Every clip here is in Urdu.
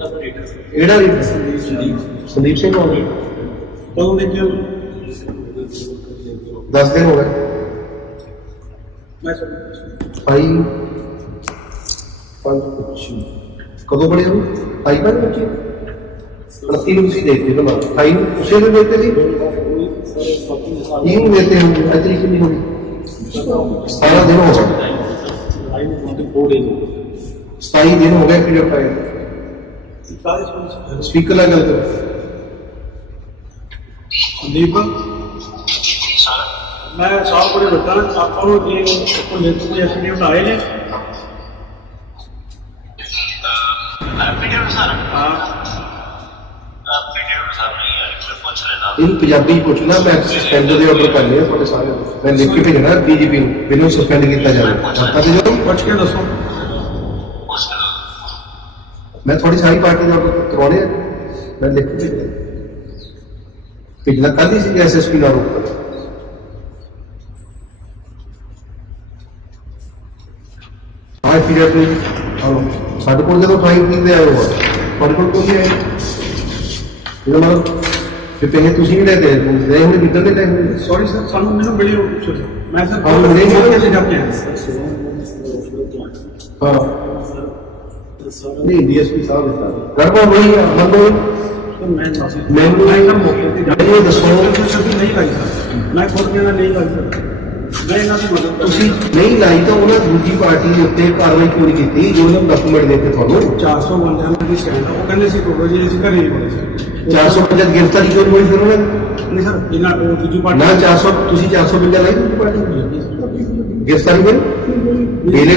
ایڈر سندیپ سنگھ ہو گئے کدو دیکھے دس دن ہو گئے آئی پانچ کدو پڑے ہو آئی پانچ بچے تین اسی دیکھتے ہیں آئی اسے بھی دیکھتے تھے تین دیکھتے ہیں ہر طریقے نہیں ہوگی ستارہ دن ہو گیا ستائی دن ہو گیا پھر اٹھائے اسپیکر لگا کر سندیپ میں سال پورے بتا آپ کو جی کوئی ایسے نیم آئے نے پوچھنا میں میں تھوڑی ساری پارٹی کا کروانے میں لکھ بھی گیا پچھلا کل ہی سی ایس ایس پی نہ روک کر فائیو پیریڈ میں اور ساڈے کو جب فائیو پیریڈ میں آئے ہوا ساڈے کو کیوں نہیں آئے مطلب کہ پہلے تو نہیں لے دے لے ہوئے بدل دے لے ہوئے سوری سر سانو میں نے بڑی میں سر ہاں نہیں ہوئے کیسے جب کے ہیں ہاں چار چار سو بلیا جی لائی گرفتاری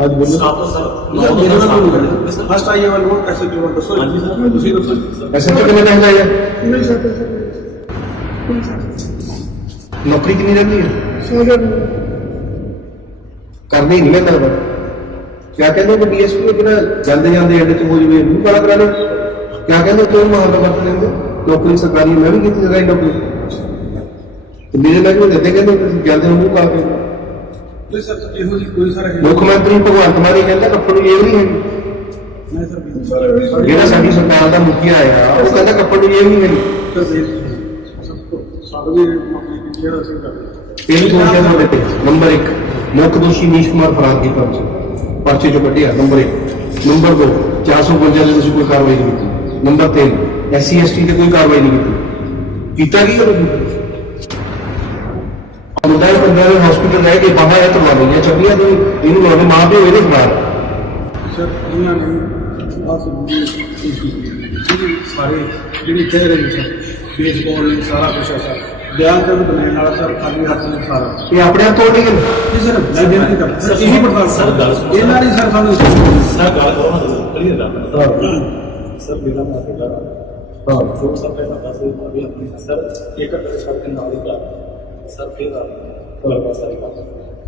ਹਾਂਜੀ ਬੋਲੋ ਸਾਤੋ ਸਰ ਮੇਰੇ ਨਾਲ ਨਹੀਂ ਮਿਲਣਾ ਫਸਟ ਆਈ ਵਾਂਟ ਮੋਰ ਐਸੇ ਵੀ ਵਾਂਟ ਦੱਸੋ ਹਾਂਜੀ ਸਰ ਤੁਸੀਂ ਦੱਸੋ ਐਸੇ ਕਿੰਨੇ ਟਾਈਮ ਦਾ ਹੈ ਨਹੀਂ ਸਰ ਕੋਈ ਸਰ ਨੌਕਰੀ ਕਿੰਨੀ ਰਹਿੰਦੀ ਹੈ ਸਰ ਕਰਨੀ ਨਹੀਂ ਮੈਂ ਤਾਂ ਕਿਆ ਕਹਿੰਦੇ ਕਿ ਡੀਐਸਪੀ ਜਿਹੜਾ ਜਾਂਦੇ ਜਾਂਦੇ ਐਡ ਚ ਹੋ ਜਵੇ ਉਹ ਕਾਲਾ ਕਰਾ ਲਓ ਕਿਆ ਕਹਿੰਦੇ ਕੋਈ ਮਹਾਨ ਵਰਤ ਲੈਂਦੇ ਨੌਕਰੀ ਸਰਕਾਰੀ ਮੈਂ ਵੀ ਕੀਤੀ ਜਗ੍ਹਾ ਨੌਕਰੀ ਤੇ ਮੇਰੇ ਨਾਲ ਵੀ ਦਿੱਤੇ ਕਹਿੰਦੇ ਤੁਸੀਂ ਜਾਂਦੇ ਹੋ ਉਹ ਕਾਲਾ ਮੁੱਖਮੰਤਰੀ ਭਗਵੰਤ ਮਾਨ ਜੀ ਕਹਿੰਦਾ ਕੱਪੜੀ ਇਹ ਨਹੀਂ ਹੈ ਜਿਹੜਾ ਸਾਡੀ ਸਰਕਾਰ ਦਾ ਮੁਖੀ ਆਇਆ ਉਹ ਕਹਿੰਦਾ ਕੱਪੜੀ ਇਹ ਨਹੀਂ ਹੈ نمبر ایک مک دوشی نیش کمار فراد کی پرچے پرچے جو کٹیا نمبر ایک نمبر دو چار سو پنجا جلد سے کوئی کاروائی نہیں کی نمبر تین ایس سی ایس ٹی سے کوئی کاروائی نہیں کی کیتا گئی اور ਮੁੰਡਾ ਇਹ ਬੰਦਾ ਹਸਪੀਟਲ ਲੈ ਕੇ ਬਾਬਾ ਇਹ ਕਰਵਾ ਲਈਆਂ ਚੱਬੀਆਂ ਦੀ ਇਹਨੂੰ ਮਾਂ ਮਾਂ ਪਿਓ ਇਹਦੇ ਖਿਲਾਫ ਸਰ ਇਹਨਾਂ ਨੇ ਬਸ ਜਿਹੜੇ ਸਾਰੇ ਜਿਹੜੇ ਕਹਿ ਰਹੇ ਸਰ ਬੇਸਬਾਲ ਨੇ ਸਾਰਾ ਕੁਝ ਸਰ ਬਿਆਨ ਕਰਨ ਬਣਾਉਣ ਵਾਲਾ ਸਰ ਖਾਲੀ ਹੱਥ ਨੇ ਸਾਰਾ ਇਹ ਆਪਣੇ ਹੱਥੋਂ ਨਹੀਂ ਜੀ ਸਰ ਮੈਂ ਬੇਨਤੀ ਕਰਦਾ ਸਰ ਇਹੀ ਬਰਦਾਸ਼ਤ ਸਰ ਗੱਲ ਸੁਣੋ ਇਹਨਾਂ ਨੇ ਸਰ ਸਾਨੂੰ ਸਰ ਗੱਲ ਕਰੋ ਨਾ ਕਲੀਅਰ ਰੱਖਣਾ ਸਰ ਮੇਰਾ ਮਾਫੀ ਕਰਾ ਹਾਂ ਸਰ ਪਹਿਲਾਂ ਬਸ ਇਹ ਆਪਣੀ ਸਰ ਇੱਕ ਸ਼ਬਦ ਨਾਲ ਹੀ ਕਰਾ سر پھر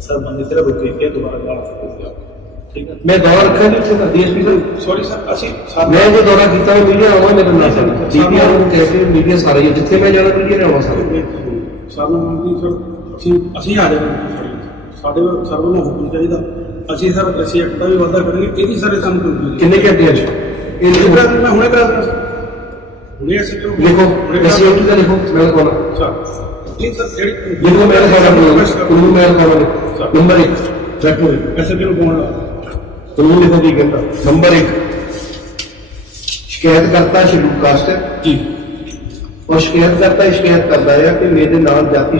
سر بندے صرف رکے کے دوبارہ دوبارہ سے پوچھ گیا میں دورہ رکھا نہیں sir D S P sir sorry sir اسی میں جو دورہ کیتا ہوں میڈیا ہوا میرے نام سے ڈی پی آر کو کہتے ہیں میڈیا سارا یہ جتنے میں جانا میڈیا نے ہوا سر سر نے جی سر اسی اسی آ رہے ہیں ساڈے سر نے حکم چاہیے دا اسی سر اسی ایکٹ دا بھی وعدہ کریں گے کہ سر سن کو کتنے گھنٹے ہیں ਇਹ ਜਿਹੜਾ ਮੈਂ ਹੁਣੇ ਕਰਾ ਦਿੰਦਾ ਹੁਣੇ ਅਸੀਂ ਕਿਉਂ ਲਿਖੋ ਅਸੀਂ ਉਹ ਕਿਹਦਾ ਲਿਖੋ ਮੈਂ ਕੋਲ ਅੱਛਾ ਮੈਂ ਕਹਿੰਦਾ ਨੰਬਰ ਨੰਬਰ 1 1 میرے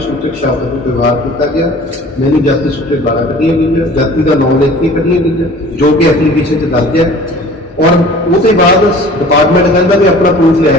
سوچک شاخت وتی سوچک بارہ جاتی کا نام لے کے جو کہ ایپلیشن اور ڈپارٹمنٹ لیا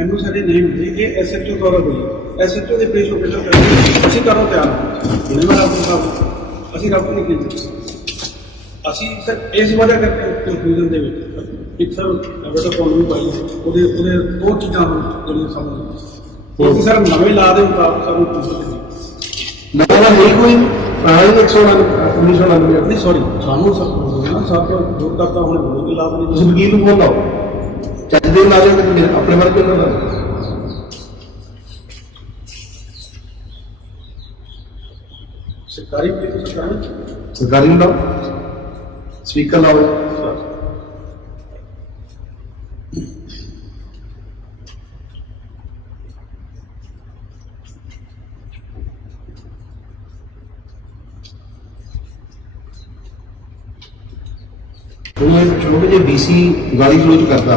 ਮੈਨੂੰ ਸਾਡੇ ਨਹੀਂ ਮਿਲੇ ਇਹ ਐਸਐਚਓ ਦੁਆਰਾ ਹੋਈ ਐਸਐਚਓ ਦੇ ਪੇਸ਼ ਆਪਰੇਸ਼ਨ ਕਰਦੇ ਅਸੀਂ ਕਰੋ ਤਿਆਰ ਜਿਹਨੇ ਮੈਂ ਆਪਣਾ ਸਾਹਿਬ ਅਸੀਂ ਰੱਬ ਨਹੀਂ ਕਿਹਾ ਅਸੀਂ ਸਰ ਇਸ ਵਜ੍ਹਾ ਕਰਕੇ ਕਨਫਿਊਜ਼ਨ ਦੇ ਵਿੱਚ ਇੱਕ ਸਰ ਕੋਲ ਕਾਨੂੰਨ ਪਾਈ ਉਹਦੇ ਉਹਦੇ ਦੋ ਚੀਜ਼ਾਂ ਨੂੰ ਜਿਹੜੀਆਂ ਸਾਹਮਣੇ ਉਹ ਸਰ ਨਵੇਂ ਲਾ ਦੇ ਮੁਤਾਬਕ ਸਾਨੂੰ ਪੁੱਛਦੇ ਨਾ ਨਹੀਂ ਕੋਈ ਪੁਰਾਣੀ 199 1999 ਨਹੀਂ ਸੌਰੀ ਸਾਨੂੰ ਸਭ ਨੂੰ ਸਾਹਿਬ ਜੋ ਕਰਤਾ ਹੁਣ ਬੋਲ ਕੇ ਲਾਭ ਨਹੀਂ ਤੁਸੀਂ ਨੂੰ ਬੋਲੋ چند دن آ جائے اپنے وقت میں نہ سرکاری سرکاری لاؤ سپیکر لاؤ چھوٹے جی بی سی گاڑی کلوز کرتا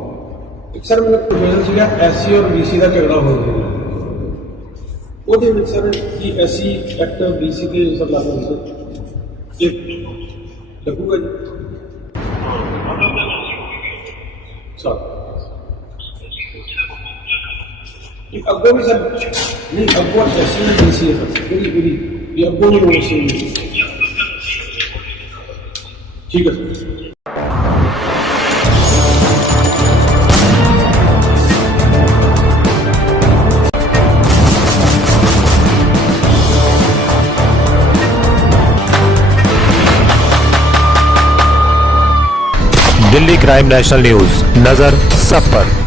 سر میرا کم سر ایس سی اور بی سی کا جھگڑا ہو گیا وہ ایس سی ایک بی سی کے سر لگ رہے سے لگو گا سر اگو بھی سر اگوں اور ڈی سی ہے اگوں بھی ٹھیک ہے دلی کرائم نیشنل نیوز نظر سب پر